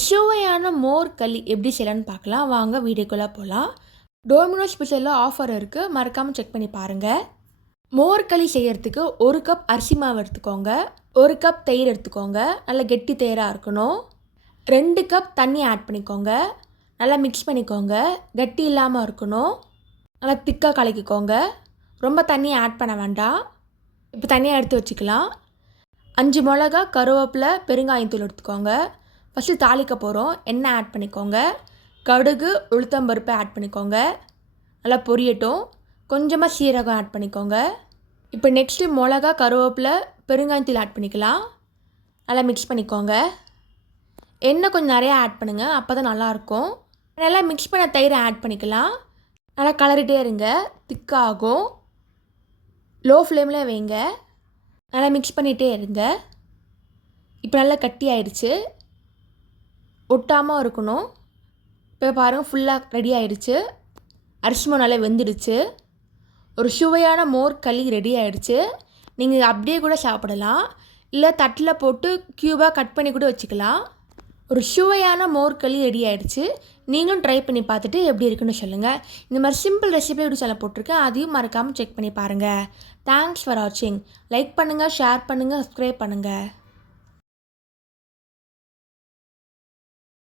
சுவையான மோர் களி எப்படி செய்யலான்னு பார்க்கலாம். வாங்க வீடியோக்குள்ளே போகலாம். டோமினோஸ் பிசையில் ஆஃபர் இருக்குது மறக்காமல் செக் பண்ணி பாருங்கள் மோர் களி செய்கிறதுக்கு ஒரு கப் அரிசி மாவு எடுத்துக்கோங்க. ஒரு கப் தயிர் எடுத்துக்கோங்க. நல்லா கெட்டி தயிராக இருக்கணும். ரெண்டு கப் தண்ணி ஆட் பண்ணிக்கோங்க. நல்லா மிக்ஸ் பண்ணிக்கோங்க. கட்டி இல்லாமல் இருக்கணும். நல்லா திக்காக கலக்கிக்கோங்க. ரொம்ப தண்ணியை ஆட் பண்ண வேண்டாம். இப்போ தண்ணியை எடுத்து வச்சுக்கலாம். அஞ்சு மிளகா கருவேப்பிலை பெருங்காயத்தூள் எடுத்துக்கோங்க. ஃபஸ்ட்டு தாளிக்க போகிறோம் எண்ணெய் ஆட் பண்ணிக்கோங்க. கடுகு உளுத்தம்பருப்பு ஆட் பண்ணிக்கோங்க. நல்லா பொரியட்டும். கொஞ்சமாக சீரகம் ஆட் பண்ணிக்கோங்க. இப்போ நெக்ஸ்ட்டு மிளகா கருவேப்பிலை பெருங்காயத்தூள் ஆட் பண்ணிக்கலாம். நல்லா மிக்ஸ் பண்ணிக்கோங்க. எண்ணெய் கொஞ்சம் நிறையா ஆட் பண்ணுங்கள் அப்போ தான் நல்லாயிருக்கும் நல்லா மிக்ஸ் பண்ண தயிரை ஆட் பண்ணிக்கலாம். நல்லா கலரிட்டே இருங்க. திக்காகும். லோ ஃப்ளேமில் வைங்க. நல்லா மிக்ஸ் பண்ணிகிட்டே இருங்க. இப்போ நல்லா கட்டி ஆயிடுச்சு. ஒட்டாமல் இருக்கணும். இப்போ பாருங்கள் ஃபுல்லாக ரெடி ஆயிடுச்சு. அரிசி நல்லா வெந்துடுச்சு. ஒரு சுவையான மோர் களி ரெடி ஆயிடுச்சு. நீங்கள் அப்படியே கூட சாப்பிடலாம். இல்லை தட்டில் போட்டு க்யூபாக கட் பண்ணி கூட வச்சுக்கலாம். ஒரு சுவையான மோர் களி ரெடி ஆயிடுச்சு. நீங்களும் ட்ரை பண்ணி பார்த்துட்டு எப்படி இருக்குன்னு சொல்லுங்கள் இந்த மாதிரி சிம்பிள் ரெசிபி எப்படி சொல்ல போட்டிருக்கேன். அதையும் மறக்காமல் செக் பண்ணி பாருங்கள் தேங்க்ஸ் ஃபார் வாட்சிங் லைக் பண்ணுங்கள் ஷேர் பண்ணுங்கள் சப்ஸ்கிரைப் பண்ணுங்கள்